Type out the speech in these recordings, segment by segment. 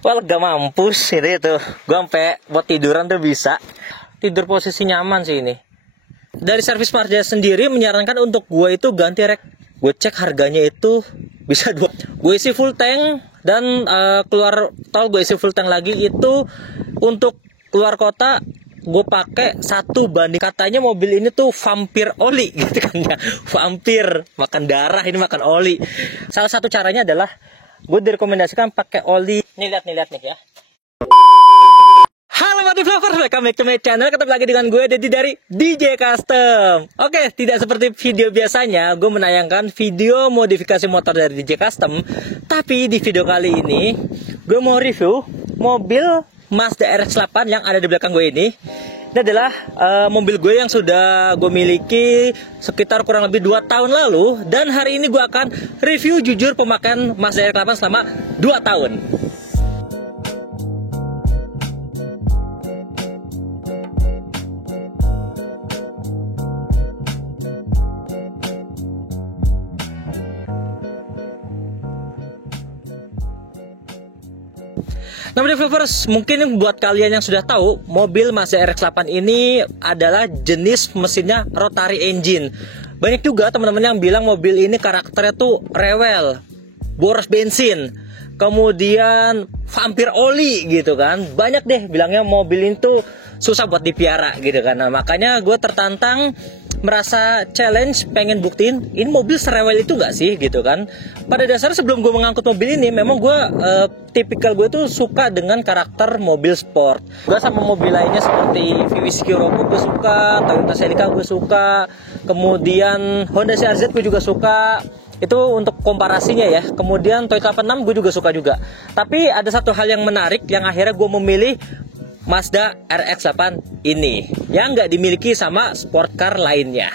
Wah, gak mampus itu. Gue sampai buat tiduran tuh bisa. Tidur posisi nyaman sih ini. Dari servis Mazda sendiri menyarankan untuk gue itu ganti rek. Gue cek harganya itu bisa 2. Gue isi full tank dan keluar tol gue isi full tank lagi itu untuk keluar kota gue pakai 1 banding, katanya mobil ini tuh vampir oli gitu kan ya. Vampir, makan darah, ini makan oli. Salah satu caranya adalah gue direkomendasikan pakai oli. Nih lihat nih ya. Halo motif lovers, welcome back to my channel. Ketemu lagi dengan gue Dedi dari DJ Custom. Oke, tidak seperti video biasanya gue menayangkan video modifikasi motor dari DJ Custom. Tapi di video kali ini gue mau review mobil Mazda RX-8 yang ada di belakang gue ini. Ini adalah mobil gue yang sudah gue miliki sekitar kurang lebih 2 tahun lalu. Dan hari ini gue akan review jujur pemakaian Mazda RX-8 selama 2 tahun. Nah, developers, mungkin buat kalian yang sudah tahu, mobil Mazda RX-8 ini adalah jenis mesinnya rotary engine. Banyak juga teman-teman yang bilang mobil ini karakternya tuh rewel, boros bensin, kemudian vampir oli gitu kan. Banyak deh bilangnya mobil ini tuh susah buat dipiara gitu kan. Nah, makanya gue tertantang, merasa challenge, pengen buktiin ini mobil serewel itu gak sih gitu kan. Pada dasarnya sebelum gue mengangkut mobil ini, memang gue tipikal gue tuh suka dengan karakter mobil sport. Gue sama mobil lainnya seperti VW Roku gue suka, Toyota Celica gue suka, kemudian Honda CR-Z gue juga suka. Itu untuk komparasinya ya. Kemudian Toyota 86 gue juga suka juga. Tapi ada satu hal yang menarik yang akhirnya gue memilih Mazda RX-8 ini yang nggak dimiliki sama sport car lainnya.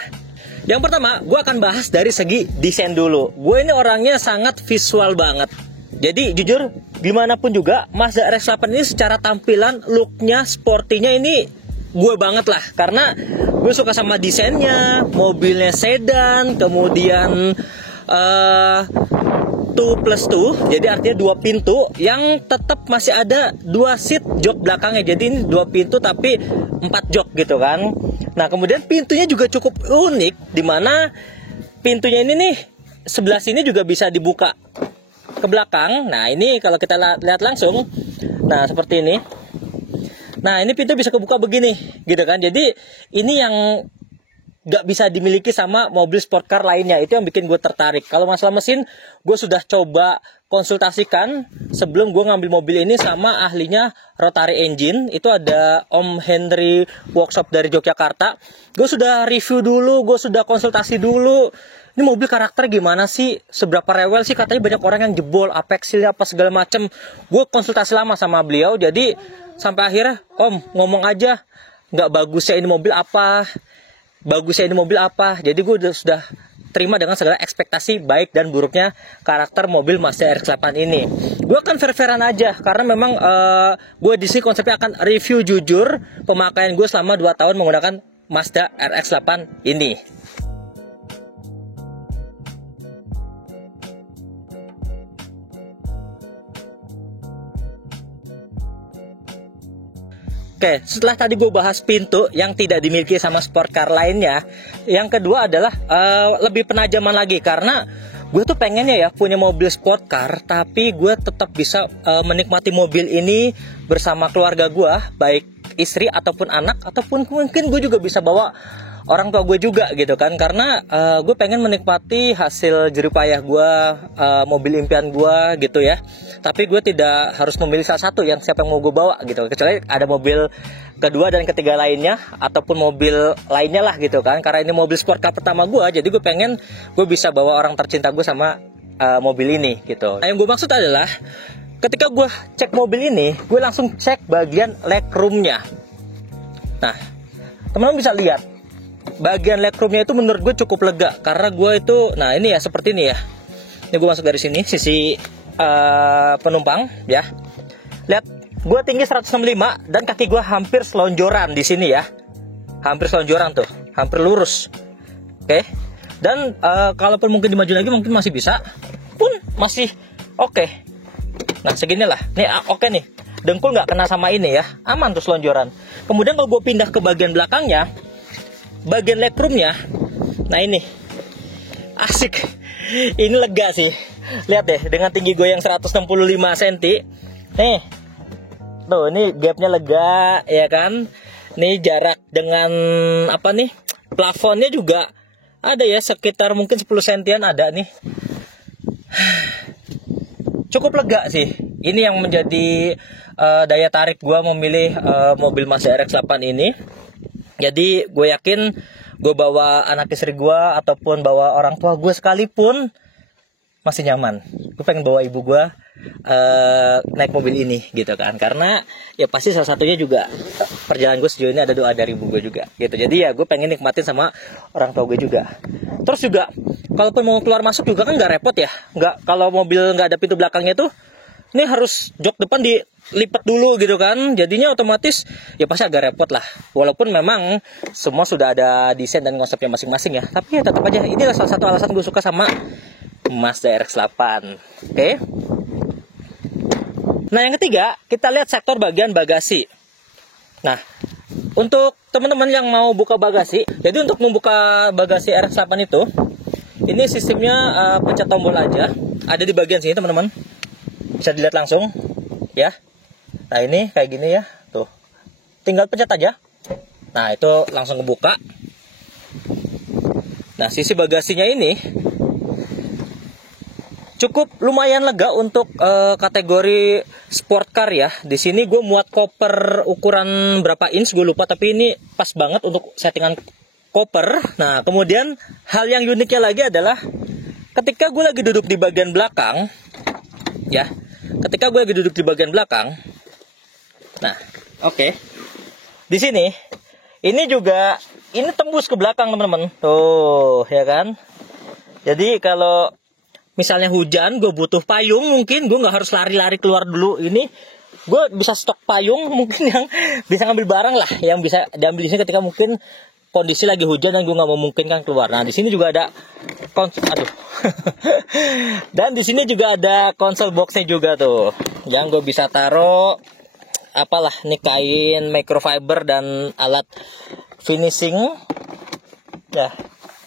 Yang pertama, gue akan bahas dari segi desain dulu. Gue ini orangnya sangat visual banget. Jadi jujur, gimana pun juga Mazda RX-8 ini secara tampilan, looknya, sportinya ini gue banget lah. Karena gue suka sama desainnya, mobilnya sedan, kemudian 2+2, jadi artinya 2 pintu yang tetap masih ada 2 seat jok belakangnya. Jadi ini 2 pintu tapi 4 jok gitu kan. Nah, kemudian pintunya juga cukup unik, dimana pintunya ini nih sebelah sini juga bisa dibuka ke belakang. Nah, ini kalau kita lihat langsung, nah seperti ini. Nah, ini pintu bisa kebuka begini gitu kan. Jadi ini yang gak bisa dimiliki sama mobil sport car lainnya. Itu yang bikin gue tertarik. Kalau masalah mesin, gue sudah coba konsultasikan sebelum gue ngambil mobil ini sama ahlinya rotary engine. Itu ada Om Henry Workshop dari Yogyakarta. Gue sudah review dulu, gue sudah konsultasi dulu. Ini mobil karakter gimana sih? Seberapa rewel sih? Katanya banyak orang yang jebol, apex seal apa segala macem. Gue konsultasi lama sama beliau. Jadi sampai akhirnya, Om ngomong aja, gak bagusnya ini mobil apa, bagusnya ini mobil apa. Jadi gue sudah terima dengan segala ekspektasi baik dan buruknya karakter mobil Mazda RX-8 ini. Gue akan fair-fairan aja karena memang gue di sini konsepnya akan review jujur pemakaian gue selama 2 tahun menggunakan Mazda RX-8 ini. Oke, setelah tadi gue bahas pintu yang tidak dimiliki sama sport car lainnya, yang kedua adalah lebih penajaman lagi. Karena gue tuh pengennya ya punya mobil sport car, tapi gue tetap bisa menikmati mobil ini bersama keluarga gue, baik istri ataupun anak, ataupun mungkin gue juga bisa bawa orang tua gue juga gitu kan. Karena gue pengen menikmati hasil jeripayah gue, mobil impian gue gitu ya. Tapi gue tidak harus memilih salah satu yang siapa yang mau gue bawa gitu. Kecuali ada mobil kedua dan ketiga lainnya, ataupun mobil lainnya lah gitu kan. Karena ini mobil sport car pertama gue, jadi gue pengen gue bisa bawa orang tercinta gue sama mobil ini gitu. Nah, yang gue maksud adalah ketika gue cek mobil ini, gue langsung cek bagian legroomnya. Nah, teman-teman bisa lihat bagian legroomnya itu menurut gue cukup lega. Karena gue itu, nah ini ya seperti ini ya. Ini gue masuk dari sini, sisi penumpang ya. Lihat, gue tinggi 165 dan kaki gue hampir selonjoran di sini ya. Hampir selonjoran tuh, hampir lurus. Oke. Dan kalaupun mungkin dimaju lagi mungkin masih bisa, pun masih oke. Nah seginilah. Nih oke nih. Dengkul nggak kena sama ini ya. Aman tuh selonjoran. Kemudian kalau gue pindah ke bagian belakangnya, bagian legroomnya, nah ini asik. Ini lega sih. Lihat deh, dengan tinggi gue yang 165 cm. Nih. Tuh, ini gapnya lega ya kan. Nih jarak dengan apa nih? Plafonnya juga ada ya, sekitar mungkin 10 sentian ada nih. Cukup lega sih. Ini yang menjadi daya tarik gue memilih mobil Mazda RX-8 ini. Jadi gue yakin gue bawa anak istri gue ataupun bawa orang tua gue sekalipun masih nyaman. Gue pengen bawa ibu gue naik mobil ini gitu kan. Karena ya pasti salah satunya juga perjalanan gue sejauh ini ada doa dari ibu gue juga gitu. Jadi ya gue pengen nikmatin sama orang tua gue juga. Terus juga kalaupun mau keluar masuk juga kan nggak repot ya. Nggak, kalau mobil nggak ada pintu belakangnya tuh ini harus jok depan dilipat dulu gitu kan. Jadinya otomatis ya pasti agak repot lah. Walaupun memang semua sudah ada desain dan konsepnya masing-masing ya. Tapi ya tetap aja inilah salah satu alasan gue suka sama Mazda RX-8. Oke. Nah yang ketiga, kita lihat sektor bagian bagasi. Nah, untuk teman-teman yang mau buka bagasi, jadi untuk membuka bagasi RX-8 itu, ini sistemnya pencet tombol aja. Ada di bagian sini teman-teman. Bisa dilihat langsung ya. Nah ini kayak gini ya. Tuh, tinggal pencet aja. Nah itu langsung kebuka. Nah sisi bagasinya ini cukup lumayan lega untuk kategori sport car ya. Di sini gue muat koper ukuran berapa inch gue lupa, tapi ini pas banget untuk settingan koper. Nah kemudian hal yang uniknya lagi adalah ketika gue lagi duduk di bagian belakang ya. Ketika gue lagi duduk di bagian belakang, nah oke. Di sini ini juga ini tembus ke belakang teman-teman. Tuh ya kan. Jadi kalau misalnya hujan, gue butuh payung, mungkin gue nggak harus lari-lari keluar dulu. Ini gue bisa stok payung mungkin yang bisa ngambil barang lah, yang bisa diambil di sini ketika mungkin kondisi lagi hujan dan gue nggak memungkinkan keluar. Nah di sini juga ada dan di sini juga ada konsol boxnya juga tuh, yang gue bisa taruh apalah nih, kain microfiber dan alat finishing. Ya,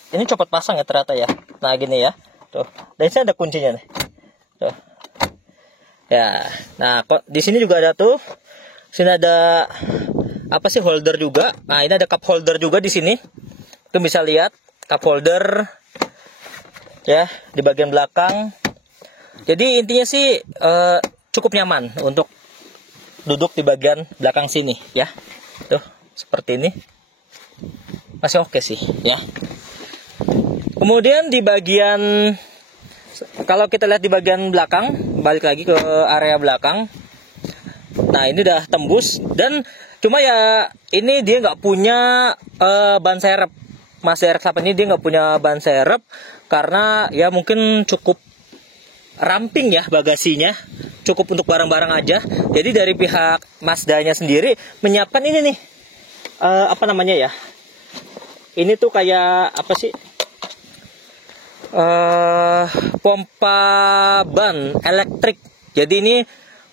ini copot pasang ya ternyata ya. Nah gini ya. Tuh, dan sini ada kuncinya nih. Tuh. Ya, nah kok di sini juga ada tuh. Sini ada apa sih, holder juga. Nah, ini ada cup holder juga di sini. Tuh bisa lihat cup holder ya di bagian belakang. Jadi intinya sih cukup nyaman untuk duduk di bagian belakang sini ya. Tuh, seperti ini. Masih oke sih ya. Kemudian di bagian, kalau kita lihat di bagian belakang, balik lagi ke area belakang. Nah ini udah tembus, dan cuma ya ini dia nggak punya ban serep. Mazda RX-8 ini dia nggak punya ban serep karena ya mungkin cukup ramping ya bagasinya, cukup untuk barang-barang aja. Jadi dari pihak Mazdanya sendiri menyiapkan ini nih, apa namanya ya? Ini tuh kayak apa sih? Pompa ban elektrik. Jadi ini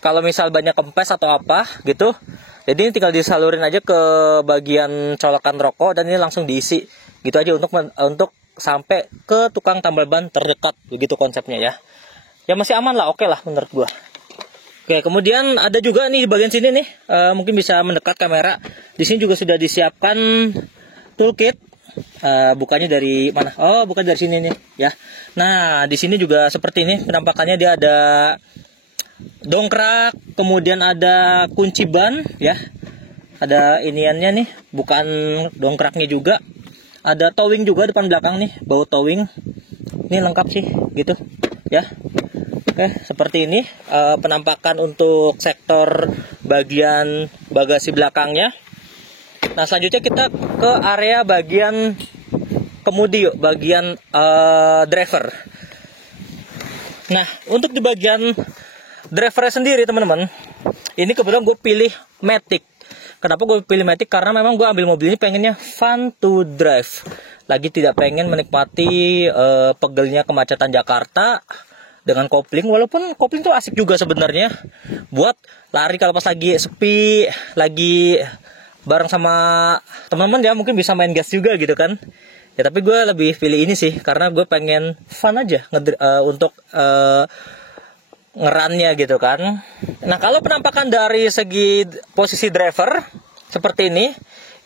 kalau misal banyak kempes atau apa gitu, jadi ini tinggal disalurin aja ke bagian colokan rokok dan ini langsung diisi gitu aja untuk sampai ke tukang tambal ban terdekat, begitu konsepnya ya. Ya masih aman lah, oke lah menurut gua. Oke, kemudian ada juga nih di bagian sini nih, mungkin bisa mendekat kamera. Di sini juga sudah disiapkan toolkit. Bukanya dari mana? Oh, bukan dari sini nih ya. Nah di sini juga seperti ini penampakannya, dia ada dongkrak, kemudian ada kunci ban ya, ada iniannya nih, bukan dongkraknya juga, ada towing juga depan belakang nih, baut towing. Ini lengkap sih gitu ya. Oke, seperti ini penampakan untuk sektor bagian bagasi belakangnya. Nah selanjutnya kita ke area bagian kemudi yuk, bagian driver. Nah untuk di bagian driver sendiri teman-teman, ini kebetulan gue pilih Matic. Kenapa gue pilih Matic? Karena memang gue ambil mobil ini pengennya fun to drive. Lagi tidak pengen menikmati pegelnya kemacetan Jakarta, dengan kopling. Walaupun kopling tuh asik juga sebenarnya buat lari kalau pas lagi sepi, lagi bareng sama teman-teman ya, mungkin bisa main gas juga gitu kan. Ya tapi gue lebih pilih ini sih karena gue pengen fun aja untuk ngerannya gitu kan. Nah kalau penampakan dari segi posisi driver seperti ini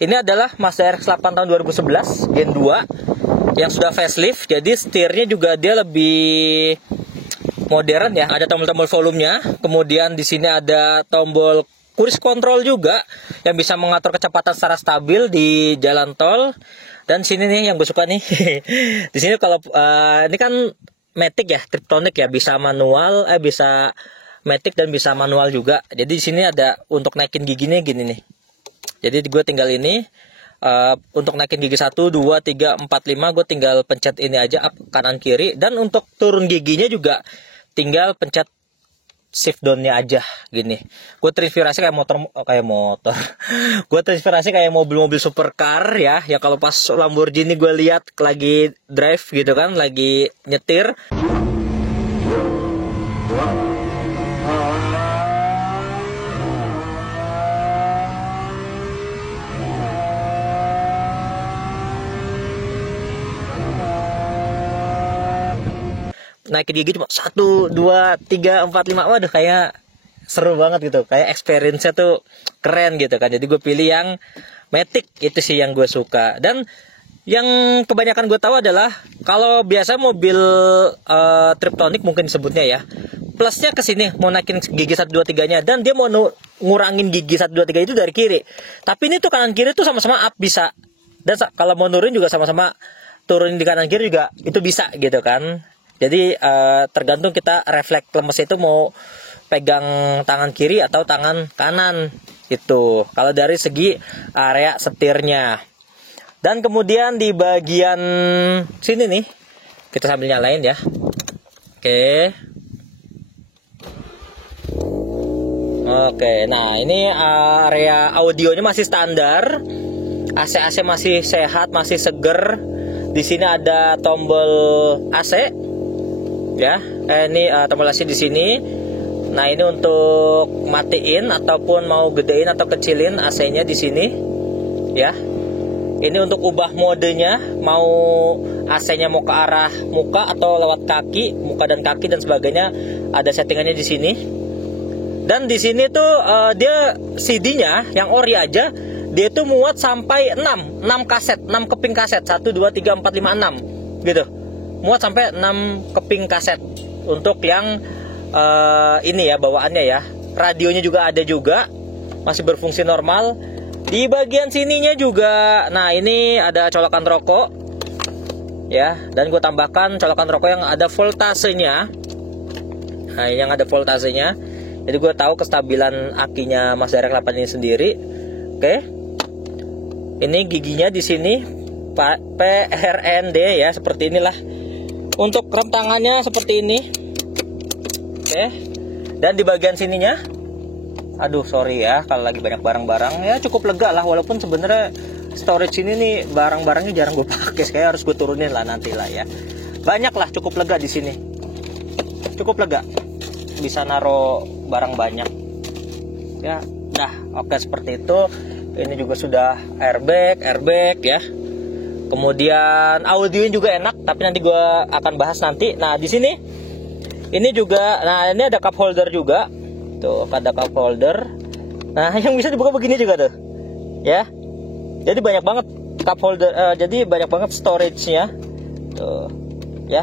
adalah Mazda RX-8 tahun 2011 Gen 2 yang sudah facelift. Jadi setirnya juga dia lebih modern ya. Ada tombol-tombol volumenya. Kemudian di sini ada tombol cruise control juga yang bisa mengatur kecepatan secara stabil di jalan tol. Dan sini nih yang gue suka nih. Di sini kalau ini kan matic ya, Triptonic ya, bisa manual, bisa matic dan bisa manual juga. Jadi di sini ada untuk naikin giginya gini nih. Jadi gue tinggal ini untuk naikin gigi 1, 2, 3, 4, 5 gue tinggal pencet ini aja up kanan kiri. Dan untuk turun giginya juga tinggal pencet shift down-nya aja gini. Gue terinspirasi kayak motor. Gue terinspirasi kayak mobil-mobil supercar ya. Ya kalau pas Lamborghini gue lihat lagi drive gitu kan, lagi nyetir. Naikin gigi cuma 1, 2, 3, 4, 5. Waduh kayak seru banget gitu. Kayak experience-nya tuh keren gitu kan. Jadi gue pilih yang matic, itu sih yang gue suka. Dan yang kebanyakan gue tahu adalah kalau biasa mobil Triptonic mungkin disebutnya ya, plusnya ke sini mau naikin gigi 1, 2, 3-nya, dan dia mau ngurangin gigi 1, 2, 3 itu dari kiri. Tapi ini tuh kanan kiri tuh sama-sama up bisa. Dan kalau mau nurunin juga sama-sama turunin di kanan kiri juga itu bisa gitu kan. Jadi tergantung kita refleks lemes itu mau pegang tangan kiri atau tangan kanan itu. Kalau dari segi area setirnya. Dan kemudian di bagian sini nih kita sambil nyalain ya. Oke. Nah ini area audionya masih standar. AC masih sehat, masih seger. Di sini ada tombol AC. Ya, ini tombol AC di sini. Nah, ini untuk matiin ataupun mau gedein atau kecilin AC-nya di sini. Ya. Ini untuk ubah modenya, mau AC-nya mau ke arah muka atau lewat kaki, muka dan kaki dan sebagainya, ada settingannya di sini. Dan di sini tuh dia CD-nya yang ori aja, dia tuh muat sampai 6 kaset, 6 keping kaset. 1 2 3 4 5 6 gitu. Muat sampai 6 keping kaset untuk yang ini ya bawaannya ya. Radionya juga ada juga, masih berfungsi normal. Di bagian sininya juga, nah ini ada colokan rokok ya, dan gue tambahkan colokan rokok yang ada voltasenya. Nah yang ada voltasenya, jadi gue tahu kestabilan akinya Mazda RX-8 ini sendiri. Oke, ini giginya di sini PRND ya, seperti inilah. Untuk rem tangannya seperti ini. Oke. Dan di bagian sininya, aduh sorry ya kalau lagi banyak barang-barang, ya cukup lega lah, walaupun sebenarnya storage ini nih barang-barangnya jarang gue pakai, kayak harus gue turunin lah nanti lah ya. Banyak lah, cukup lega di sini. Cukup lega. Bisa naro barang banyak. Ya, nah oke seperti itu. Ini juga sudah airbag ya. Kemudian audionya juga enak, tapi nanti gue akan bahas nanti. Nah di sini, ini juga, nah ini ada cup holder juga, tuh ada cup holder. Nah yang bisa dibuka begini juga tuh, ya. Jadi banyak banget cup holder, jadi banyak banget storage-nya, tuh, ya.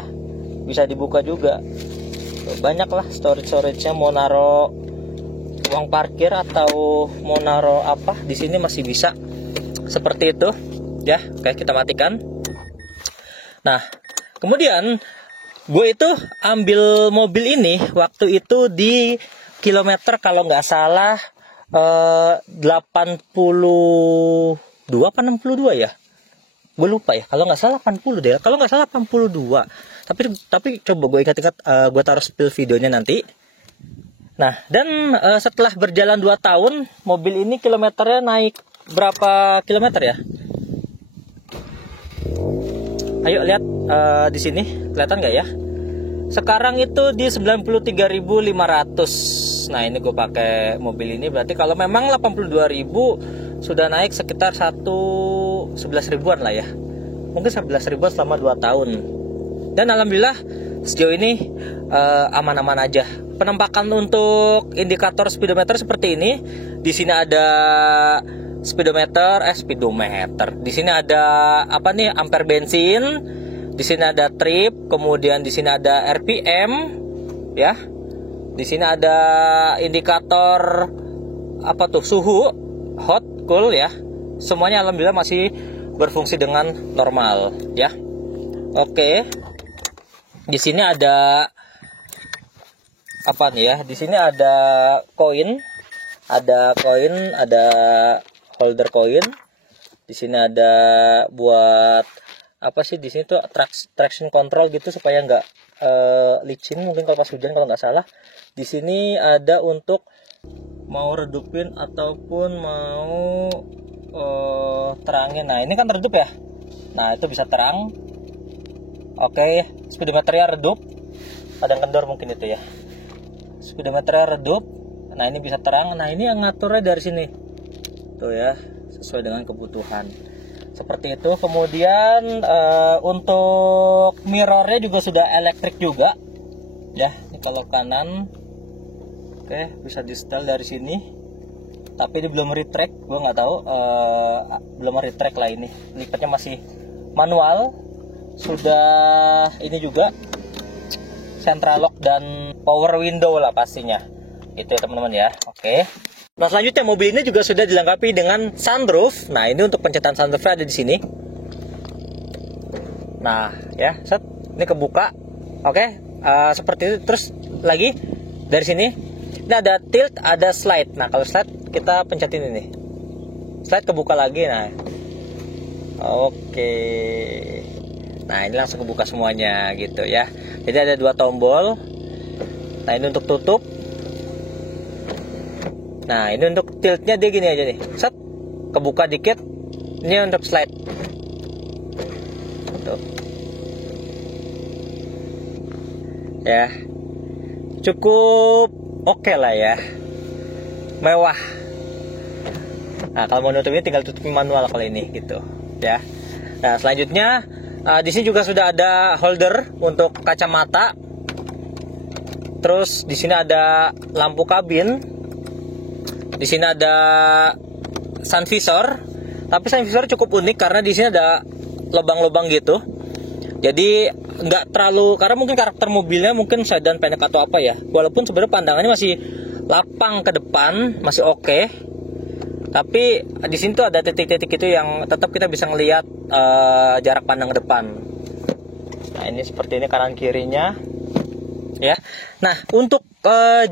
Bisa dibuka juga, tuh, banyak lah storage-nya. Mau naro uang parkir atau mau naro apa, di sini masih bisa, seperti itu. Ya, oke kita matikan. Nah, kemudian gue itu ambil mobil ini waktu itu di kilometer kalau nggak salah 82 apa 62 ya. Gue lupa ya. Kalau nggak salah 80 deh. Kalau nggak salah 82. Tapi coba gue ingat-ingat, gue taruh spill videonya nanti. Nah, dan setelah berjalan 2 tahun, mobil ini kilometernya naik berapa kilometer ya? Ayo lihat di sini, kelihatan nggak ya? sekarang itu di 93.500. Nah ini gue pakai mobil ini, berarti kalau memang 82.000 sudah naik sekitar 11 ribuan lah ya, mungkin 11 ribuan selama 2 tahun. Dan alhamdulillah sejauh ini aman-aman aja. Penampakan untuk indikator speedometer seperti ini. Di sini ada speedometer. Di sini ada apa nih? Ampere bensin. Di sini ada trip, kemudian di sini ada RPM, ya. Di sini ada indikator apa tuh? Suhu, hot, cool ya. Semuanya alhamdulillah masih berfungsi dengan normal, ya. Oke. Di sini ada apa nih ya? Di sini ada koin, ada holder koin. Di sini ada buat apa sih, di sini tuh traction control gitu supaya nggak licin mungkin kalau pas hujan kalau nggak salah. Di sini ada untuk mau redupin ataupun mau terangin. Nah ini kan redup ya, nah itu bisa terang. Oke, speedometernya redup, kadang kendor mungkin itu ya, speedometernya redup. Nah ini bisa terang. Nah ini yang ngaturnya dari sini tuh ya, sesuai dengan kebutuhan seperti itu. Kemudian untuk mirrornya juga sudah elektrik juga ya. Ini kalau kanan, oke, bisa di setel dari sini, tapi ini belum retract, gue nggak tahu, belum retract lah. Ini lipatnya masih manual. Sudah ini juga central lock dan power window lah pastinya, itu ya teman-teman ya. Oke. Nah selanjutnya mobil ini juga sudah dilengkapi dengan sunroof. Nah ini untuk pencetan sunroofnya ada di sini. Nah ya, set, ini kebuka. Oke, seperti itu. Terus lagi dari sini, ini ada tilt, ada slide. Nah kalau slide kita pencetin ini, slide kebuka lagi. Nah, oke. Nah ini langsung kebuka semuanya gitu ya. Jadi ada 2 tombol. Nah ini untuk tutup. Nah ini untuk tiltnya dia gini aja nih, set, kebuka dikit. Ini untuk slide. Tuh. Ya, cukup oke lah ya, mewah. Nah kalau mau nutupnya tinggal tutup manual kali ini gitu ya. Nah selanjutnya di sini juga sudah ada holder untuk kacamata. Terus di sini ada lampu kabin. Di sini ada sun visor, tapi sun visor cukup unik karena di sini ada lubang-lubang gitu. Jadi nggak terlalu, karena mungkin karakter mobilnya mungkin sedan pendek atau apa ya. Walaupun sebenarnya pandangannya masih lapang ke depan, masih oke. Tapi di sini tuh ada titik-titik itu yang tetap kita bisa ngelihat jarak pandang ke depan. Nah ini seperti ini kanan kirinya, ya. Nah untuk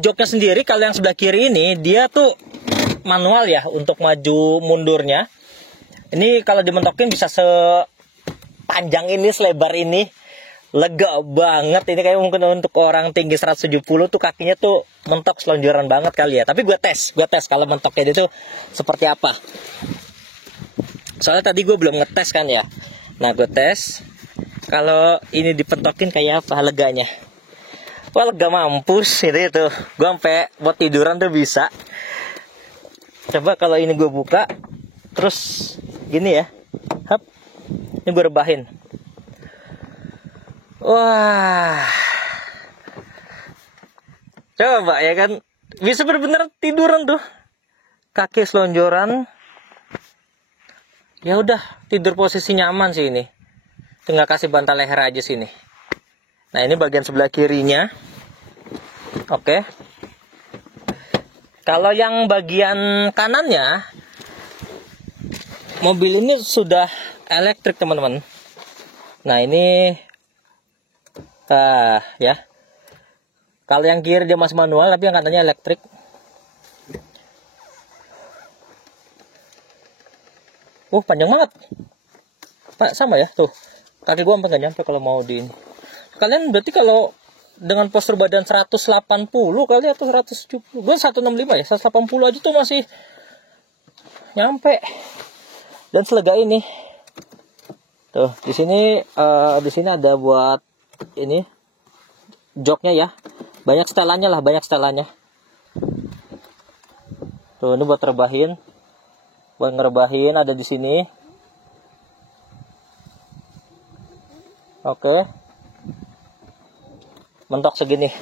joknya sendiri, kalau yang sebelah kiri ini dia tuh manual ya untuk maju mundurnya. Ini kalau dimentokin bisa sepanjang ini, selebar ini, lega banget. Ini kayak mungkin untuk orang tinggi 170 tuh kakinya tuh mentok selonjoran banget kali ya. Tapi gue tes kalau mentoknya itu seperti apa. Soalnya tadi gue belum ngetes kan ya. Nah gue tes kalau ini dipentokin kayak apa leganya. Wah lega mampus itu. Gue sampai buat tiduran tuh bisa. Coba kalau ini gue buka, terus gini ya, hap, ini gue rebahin. Wah, coba ya kan, bisa bener-bener tiduran tuh, kaki selonjoran. Ya udah, tidur posisi nyaman sih ini. Tinggal kasih bantal leher aja sini. Nah ini bagian sebelah kirinya, oke. Kalau yang bagian kanannya, mobil ini sudah elektrik teman-teman. Nah ini, ya. Kalau yang kiri dia masih manual, tapi yang kanannya elektrik. Panjang banget. Pak sama ya, tuh. Kaki gua sampai nggak nyampe kalau mau di ini. Kalian berarti kalau dengan postur badan 180 kali atau 170, gue 165 ya, 180 aja tuh masih nyampe. Dan selega ini. Tuh, di sini ada buat ini joknya ya. Banyak setelannya lah, banyak setelannya. Tuh, ini buat rebahin. Buat ngerebahin ada di sini. Oke. Mentok segini.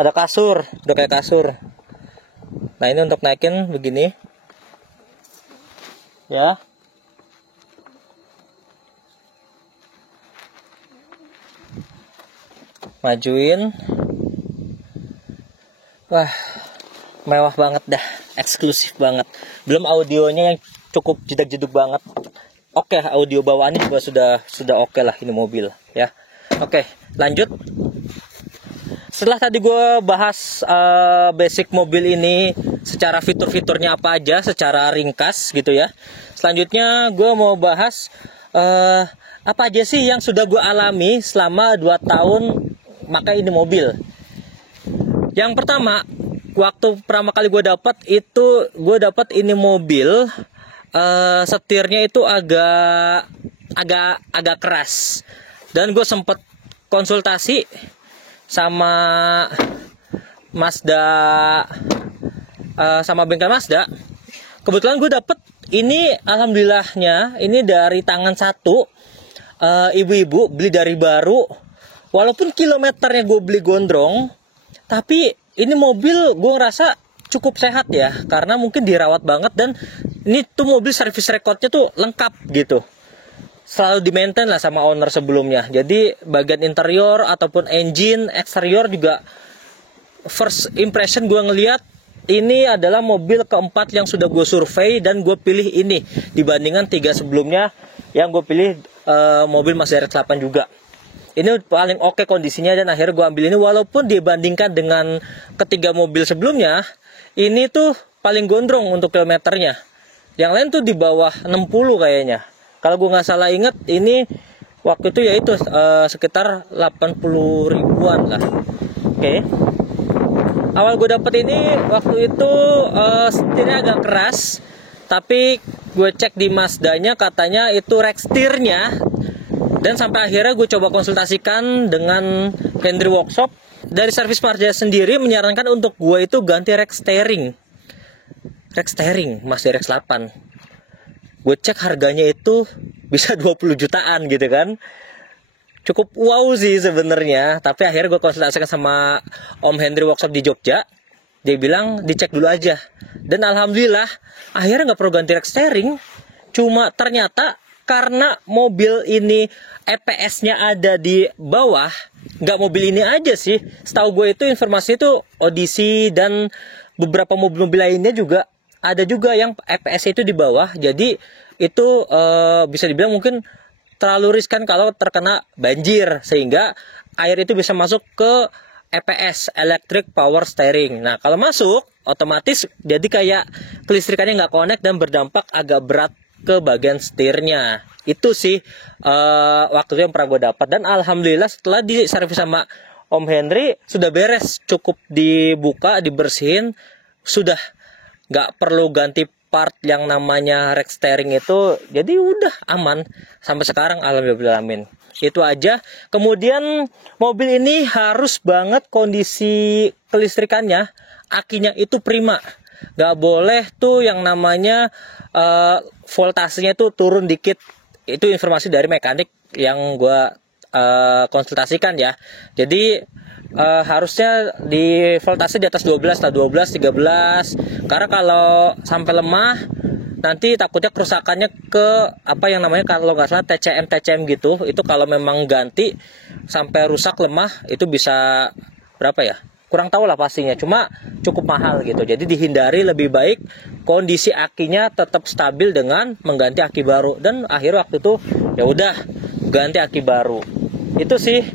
Ada kasur, udah kayak kasur. Nah, ini untuk naikin begini. Ya. Majuin. Wah, mewah banget dah, eksklusif banget. Belum audionya yang cukup jedak-jeduk banget. Oke, audio bawaannya juga sudah oke lah ini mobil ya. Oke, lanjut. Setelah tadi gue bahas basic mobil ini secara fitur-fiturnya apa aja, secara ringkas gitu ya. Selanjutnya gue mau bahas apa aja sih yang sudah gue alami selama 2 tahun pakai ini mobil. Yang pertama, waktu pertama kali gue dapat ini mobil, setirnya itu agak keras. Dan gue sempet konsultasi sama Mazda, sama bengkel Mazda. Kebetulan gue dapet ini, alhamdulillahnya ini dari tangan satu ibu-ibu, beli dari baru. Walaupun kilometernya gue beli gondrong, tapi ini mobil gue ngerasa cukup sehat ya, karena mungkin dirawat banget. Dan ini tuh mobil service recordnya tuh lengkap gitu, selalu di maintain lah sama owner sebelumnya. Jadi bagian interior ataupun engine, eksterior juga first impression gue ngelihat ini adalah mobil keempat yang sudah gue survei dan gue pilih ini dibandingkan 3 sebelumnya yang gue pilih mobil Mazda RX-8 juga. Ini paling oke kondisinya dan akhirnya gue ambil ini, walaupun dibandingkan dengan ketiga mobil sebelumnya, ini tuh paling gondrong untuk kilometernya. Yang lain tuh di bawah 60 kayaknya. Kalau gue nggak salah inget, ini waktu itu yaitu sekitar 80 ribuan lah. Oke. Awal gue dapet ini waktu itu setirnya agak keras, tapi gue cek di Mazdanya katanya itu rack setirnya. Dan sampai akhirnya gue coba konsultasikan dengan Hendry Workshop. Dari servis Mazda sendiri menyarankan untuk gue itu ganti rack steering. Rack steering Mazda RX-8. Gue cek harganya itu bisa 20 jutaan gitu kan. Cukup wow sih sebenarnya. Tapi akhirnya gue konsultasikan sama Om Hendry Workshop di Jogja. Dia bilang dicek dulu aja. Dan alhamdulillah akhirnya gak perlu ganti rack steering. Cuma ternyata karena mobil ini EPS-nya ada di bawah, nggak mobil ini aja sih. Setahu gue itu informasi itu Odyssey dan beberapa mobil-mobil lainnya juga ada juga yang EPS itu di bawah. Jadi itu bisa dibilang mungkin terlalu riskan kalau terkena banjir, sehingga air itu bisa masuk ke EPS, Electric Power Steering. Nah, kalau masuk otomatis jadi kayak kelistrikannya nggak connect dan berdampak agak berat ke bagian setirnya. Itu sih waktu itu yang pernah gue dapat. Dan alhamdulillah setelah diservis sama Om Hendry sudah beres, cukup dibuka, dibersihin, sudah nggak perlu ganti part yang namanya rack steering itu. Jadi udah aman sampai sekarang, alhamdulillah. Itu aja. Kemudian mobil ini harus banget kondisi kelistrikannya, akinya itu prima. Gak boleh tuh yang namanya voltasenya tuh turun dikit. Itu informasi dari mekanik yang gue konsultasikan ya. Jadi harusnya di voltase di atas 12 lah, 12, 13. Karena kalau sampai lemah nanti takutnya kerusakannya ke apa yang namanya kalau nggak salah TCM gitu. Itu kalau memang ganti sampai rusak lemah itu bisa berapa ya? Kurang tahu lah pastinya, cuma cukup mahal gitu. Jadi dihindari, lebih baik kondisi akinya tetap stabil dengan mengganti aki baru. Dan akhir waktu itu ya udah ganti aki baru. Itu sih.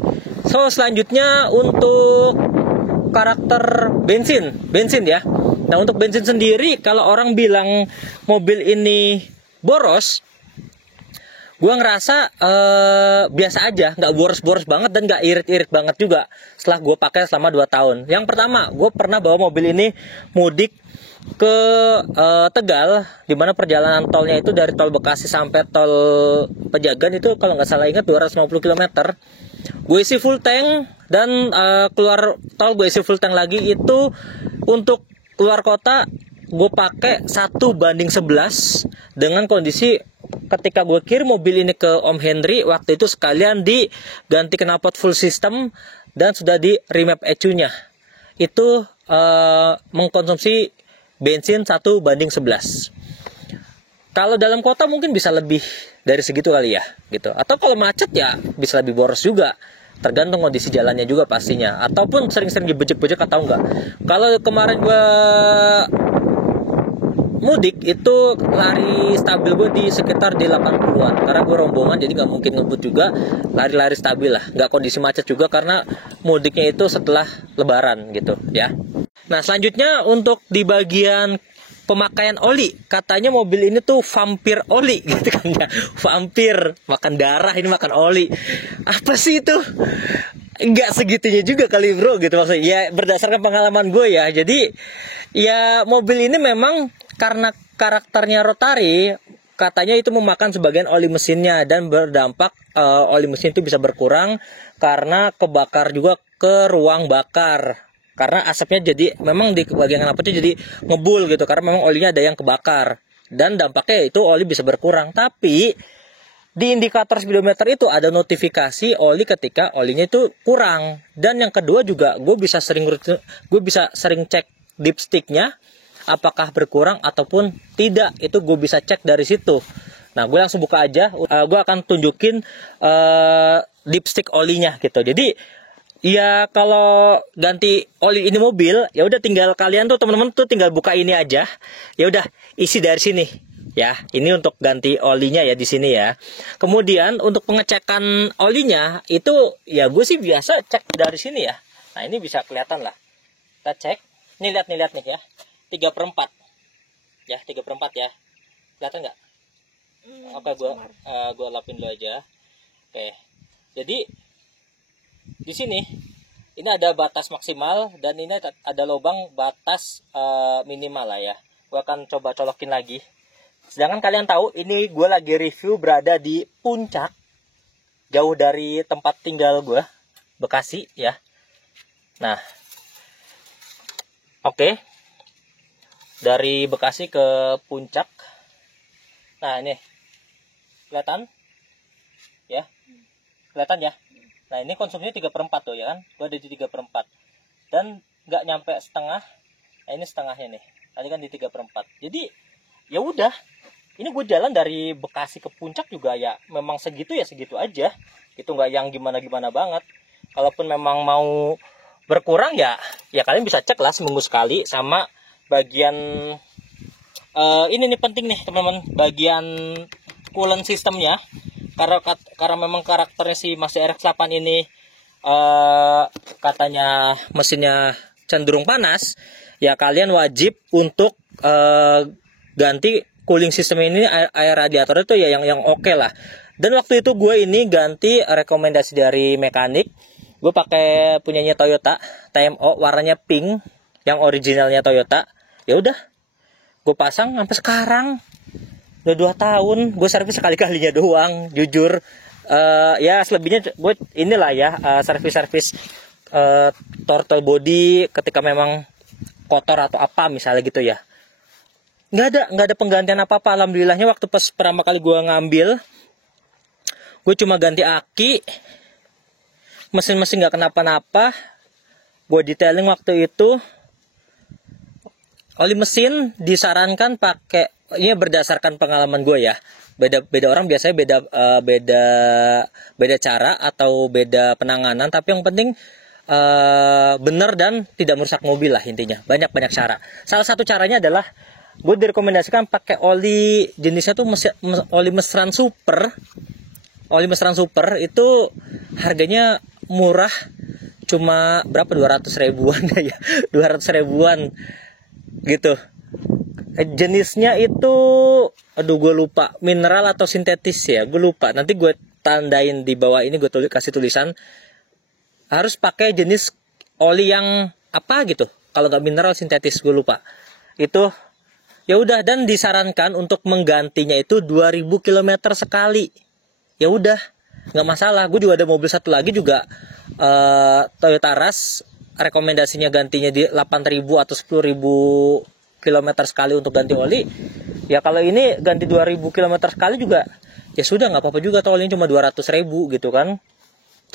So selanjutnya untuk karakter bensin ya. Nah, untuk bensin sendiri kalau orang bilang mobil ini boros, gue ngerasa biasa aja, nggak boros-boros banget dan nggak irit-irit banget juga setelah gue pakai selama 2 tahun. Yang pertama, gue pernah bawa mobil ini mudik ke Tegal, dimana perjalanan tolnya itu dari tol Bekasi sampai tol Pejagan itu kalau nggak salah ingat 250 km. gue isi full tank dan keluar tol gue isi full tank lagi. Itu untuk keluar kota gue pakai 1:11 dengan kondisi ketika gue kirim mobil ini ke Om Henry waktu itu sekalian diganti knalpot full system dan sudah di remap ECU-nya. Itu mengkonsumsi bensin 1:11. Kalau dalam kota mungkin bisa lebih dari segitu kali ya, gitu. Atau kalau macet ya bisa lebih boros juga. Tergantung kondisi jalannya juga pastinya. Ataupun sering-sering dibejek-bejek atau enggak. Kalau kemarin gua mudik itu lari stabil gue di sekitar di 80-an. Karena gue rombongan jadi nggak mungkin ngebut juga. Lari-lari stabil lah. Nggak kondisi macet juga karena mudiknya itu setelah lebaran gitu ya. Nah selanjutnya untuk di bagian pemakaian oli, katanya mobil ini tuh vampir oli gitu kan ya. Vampir, makan darah ini makan oli. Apa sih itu? Enggak segitunya juga kali bro gitu maksudnya. Ya berdasarkan pengalaman gue ya. Jadi ya mobil ini memang karena karakternya rotary, katanya itu memakan sebagian oli mesinnya dan berdampak oli mesin itu bisa berkurang karena kebakar juga ke ruang bakar. Karena asapnya jadi memang di bagian knalpotnya jadi ngebul gitu karena memang olinya ada yang kebakar dan dampaknya itu oli bisa berkurang. Tapi di indikator speedometer itu ada notifikasi oli ketika olinya itu kurang. Dan yang kedua juga gue bisa sering cek dipsticknya apakah berkurang ataupun tidak. Itu gue bisa cek dari situ. Nah gue langsung buka aja. Gue akan tunjukin dipstick olinya gitu. Jadi ya kalau ganti oli ini mobil, ya udah tinggal kalian tuh teman-teman tuh tinggal buka ini aja. Ya udah isi dari sini. Ya, ini untuk ganti olinya ya di sini ya. Kemudian untuk pengecekan olinya itu ya gue sih biasa cek dari sini ya. Nah, ini bisa kelihatan lah. Kita cek. Nih lihat nih ya. 3/4. Ya, 3/4 ya. Kelihatan nggak? Oke, gua lapin dulu aja. Oke. Jadi di sini ini ada batas maksimal dan ini ada lubang batas minimal lah ya. Gue akan coba colokin lagi. Sedangkan kalian tahu ini gue lagi review berada di puncak, jauh dari tempat tinggal gue, Bekasi ya. Nah, oke. Dari Bekasi ke puncak. Nah ini kelihatan ya, kelihatan ya. Nah ini konsumsinya 3/4 tuh ya kan. Gue ada di 3/4. Dan nggak nyampe setengah. Nah ini setengahnya nih. Tadi kan di 3/4. Jadi ya udah. Ini gue jalan dari Bekasi ke puncak juga ya memang segitu ya segitu aja. Itu nggak yang gimana-gimana banget. Kalaupun memang mau berkurang ya kalian bisa cek lah seminggu sekali. Sama bagian ini nih penting nih teman-teman. Bagian coolant sistemnya. Karena memang karakternya si Mazda RX-8 ini katanya mesinnya cenderung panas, ya kalian wajib untuk ganti cooling system ini, air radiator itu ya yang oke lah. Dan waktu itu gue ini ganti rekomendasi dari mekanik, gue pakai punyanya Toyota TMO warnanya pink yang originalnya Toyota. Ya udah, gue pasang sampai sekarang. Udah 2 tahun, gue servis sekali-kalinya doang, jujur. Ya selebihnya gue inilah ya, servis-servis throttle body ketika memang kotor atau apa misalnya gitu ya. Nggak ada penggantian apa-apa. Alhamdulillahnya waktu pas pertama kali gue ngambil, gue cuma ganti aki, mesin-mesin nggak kenapa-napa. Gue detailing waktu itu. Oli mesin disarankan pakai, ini berdasarkan pengalaman gue ya. Beda orang biasanya beda cara atau beda penanganan, tapi yang penting benar dan tidak merusak mobil lah intinya. Banyak cara. Salah satu caranya adalah gue direkomendasikan pakai oli jenisnya tuh oli Mesran Super. Oli Mesran Super itu harganya murah, cuma berapa, 200 ribuan ya. 200 ribuan gitu. Jenisnya itu aduh gue lupa, mineral atau sintetis ya, gue lupa. Nanti gue tandain di bawah ini, gue kasih tulisan harus pakai jenis oli yang apa gitu. Kalau nggak mineral sintetis, gue lupa. Itu ya udah, dan disarankan untuk menggantinya itu 2000 km sekali. Ya udah, nggak masalah. Gue juga ada mobil satu lagi juga, Toyota Rush, rekomendasinya gantinya di 8.000 atau 10.000 kilometer sekali untuk ganti oli. Ya kalau ini ganti 2.000 kilometer sekali juga ya sudah, nggak apa-apa juga, tolinya cuma 200.000 gitu kan.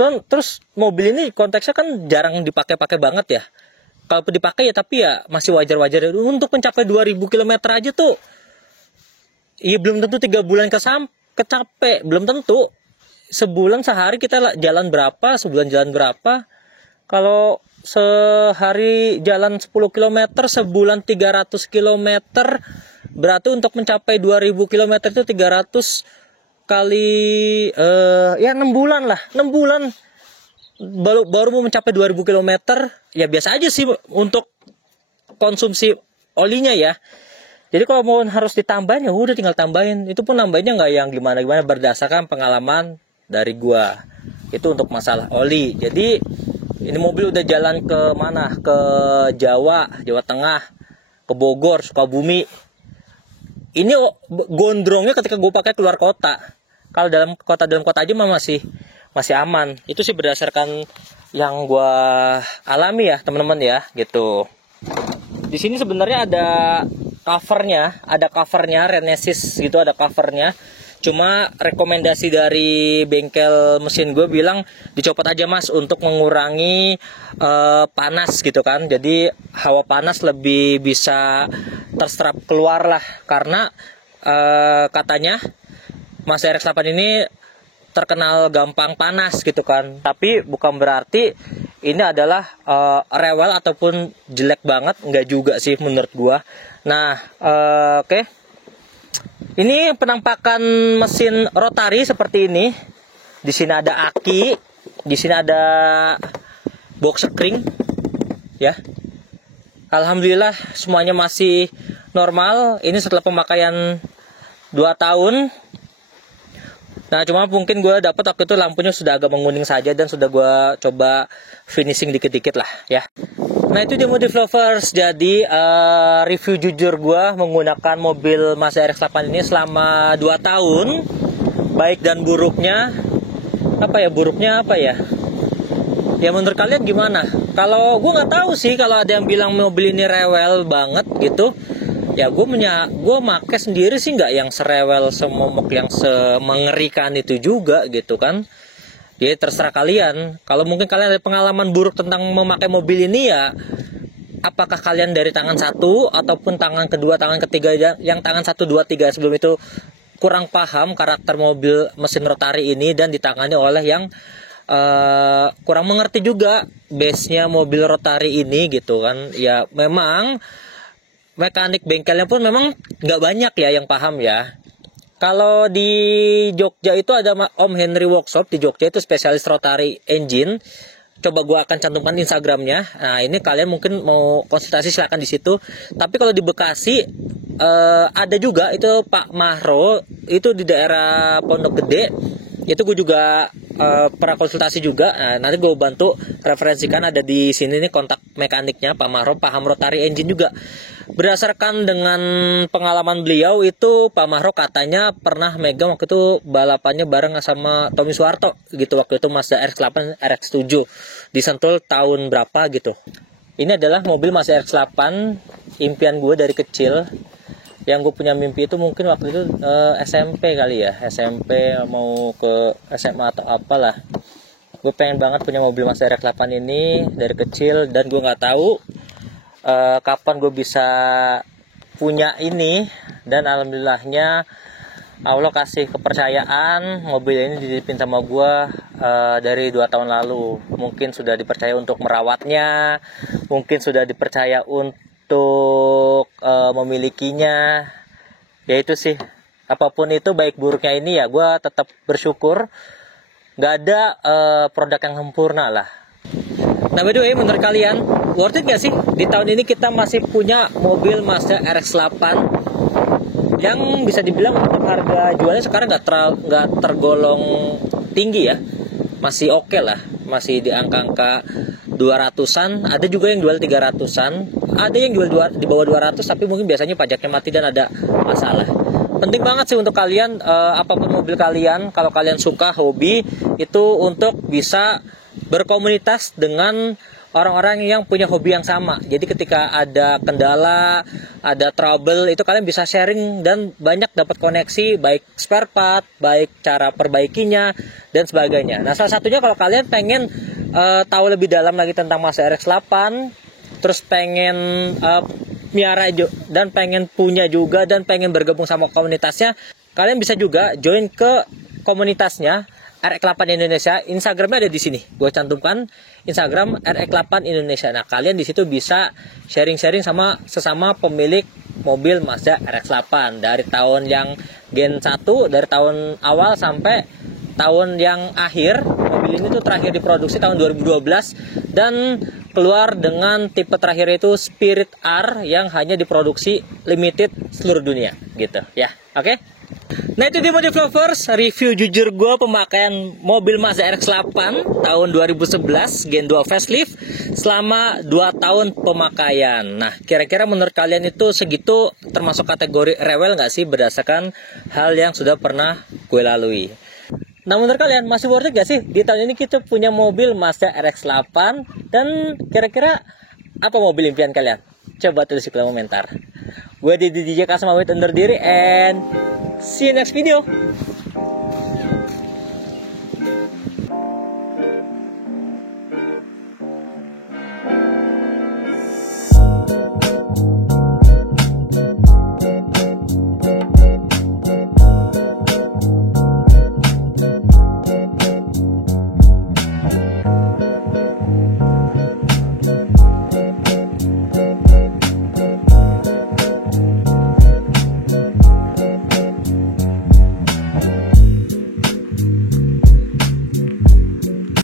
Terus mobil ini konteksnya kan jarang dipakai-pakai banget ya. Kalau dipakai ya tapi ya masih wajar-wajar. Untuk mencapai 2.000 km aja tuh iya belum tentu 3 bulan kecapek, belum tentu. Sebulan sehari kita jalan berapa, sebulan jalan berapa. Kalau sehari jalan 10 km, sebulan 300 km, berarti untuk mencapai 2000 km itu 300 kali ya 6 bulan lah. 6 bulan baru mau mencapai 2000 km. Ya biasa aja sih untuk konsumsi olinya ya. Jadi kalau mau harus ditambahin ya udah tinggal tambahin. Itu pun nambahinnya nggak yang gimana-gimana, berdasarkan pengalaman dari gua. Itu untuk masalah oli. Jadi ini mobil udah jalan ke mana? Ke Jawa, Jawa Tengah, ke Bogor, Sukabumi. Ini gondrongnya ketika gue pakai keluar kota. Kalau dalam kota aja mah masih aman. Itu sih berdasarkan yang gue alami ya teman-teman ya, gitu. Di sini sebenarnya ada covernya, Renesis gitu, ada covernya. Cuma rekomendasi dari bengkel mesin gue bilang dicopot aja mas untuk mengurangi panas gitu kan. Jadi hawa panas lebih bisa terserap keluar lah. Karena katanya Mazda RX-8 ini terkenal gampang panas gitu kan. Tapi bukan berarti ini adalah rewel ataupun jelek banget. Enggak juga sih menurut gue. Nah oke. Ini penampakan mesin rotari seperti ini. Di sini ada aki, di sini ada box spring, ya. Alhamdulillah semuanya masih normal. Ini setelah pemakaian 2 tahun. Nah cuma mungkin gue dapat waktu itu lampunya sudah agak menguning saja dan sudah gue coba finishing dikit-dikit lah ya. Nah itu dia Motif Lovers. Jadi review jujur gue menggunakan mobil Mazda RX-8 ini selama 2 tahun. Baik dan buruknya buruknya apa ya? Ya menurut kalian gimana? Kalau gue nggak tahu sih, kalau ada yang bilang mobil ini rewel banget gitu. Ya gue make sendiri sih nggak yang serewel semomok yang semengerikan itu juga gitu kan. Jadi terserah kalian. Kalau mungkin kalian ada pengalaman buruk tentang memakai mobil ini ya, apakah kalian dari tangan 1 ataupun tangan kedua, tangan ketiga, yang tangan 1, 2, 3 sebelum itu kurang paham karakter mobil mesin rotari ini dan ditangani oleh yang kurang mengerti juga base-nya mobil rotari ini gitu kan. Ya memang mekanik bengkelnya pun memang nggak banyak ya yang paham ya. Kalau di Jogja itu ada Om Henry Workshop di Jogja, itu spesialis rotary engine. Coba gue akan cantumkan Instagramnya. Nah ini kalian mungkin mau konsultasi silakan di situ. Tapi kalau di Bekasi ada juga itu Pak Mahro, itu di daerah Pondok Gede. Itu gue juga pernah konsultasi juga. Nah, nanti gue bantu referensikan, ada di sini nih kontak mekaniknya Pak Mahro, paham rotary engine juga. Berdasarkan dengan pengalaman beliau itu Pak Mahro katanya pernah megang waktu itu balapannya bareng sama Tommy Suharto gitu, waktu itu Mazda RX-8 RX-7 di Sentul tahun berapa gitu. Ini adalah mobil Mazda RX-8 impian gue dari kecil. Yang gue punya mimpi itu mungkin waktu itu SMP kali ya, SMP mau ke SMA atau apalah. Gue pengen banget punya mobil Mazda RX-8 ini dari kecil, dan gue nggak tahu kapan gue bisa punya ini. Dan alhamdulillahnya Allah kasih kepercayaan, mobil ini dititipin sama gue dari 2 tahun lalu. Mungkin sudah dipercaya untuk merawatnya, mungkin sudah dipercaya untuk memilikinya. Ya itu sih, apapun itu baik buruknya ini ya gue tetap bersyukur. Gak ada produk yang sempurna lah. Nah by the way, menurut kalian worth it gak sih di tahun ini kita masih punya mobil Mazda RX-8 yang bisa dibilang untuk harga jualnya sekarang nggak tergolong tinggi ya, masih oke lah, masih di angka 200-an. Ada juga yang jual 300-an, ada yang jual di bawah 200 tapi mungkin biasanya pajaknya mati dan ada masalah. penting banget sih untuk kalian, apapun mobil kalian, kalau kalian suka hobi itu untuk bisa berkomunitas dengan orang-orang yang punya hobi yang sama. Jadi ketika ada kendala, ada trouble, itu kalian bisa sharing dan banyak dapat koneksi, baik spare part, baik cara perbaikinya dan sebagainya. Nah, salah satunya kalau kalian pengen tahu lebih dalam lagi tentang Mazda RX-8, terus pengen miara dan pengen punya juga dan pengen bergabung sama komunitasnya, kalian bisa juga join ke komunitasnya RX8 Indonesia. Instagramnya ada di sini, gue cantumkan Instagram RX8 Indonesia. Nah, kalian di situ bisa sharing-sharing sama sesama pemilik mobil Mazda RX8 dari tahun yang Gen 1, dari tahun awal sampai tahun yang akhir. Mobil ini tuh terakhir diproduksi tahun 2012 dan keluar dengan tipe terakhir itu Spirit R yang hanya diproduksi limited seluruh dunia gitu ya. Oke? Nah, itu dia Motive Lovers, review jujur gue pemakaian mobil Mazda RX-8 tahun 2011 Gen 2 facelift selama 2 tahun pemakaian. Nah, kira-kira menurut kalian itu segitu termasuk kategori rewel nggak sih berdasarkan hal yang sudah pernah gue lalui? Nah, menurut kalian masih worth it gak sih di tahun ini kita punya mobil Mazda RX-8? Dan kira-kira apa mobil impian kalian? Coba tulis di kolom komentar. Gue DJ Kasma undur diri and see you next video.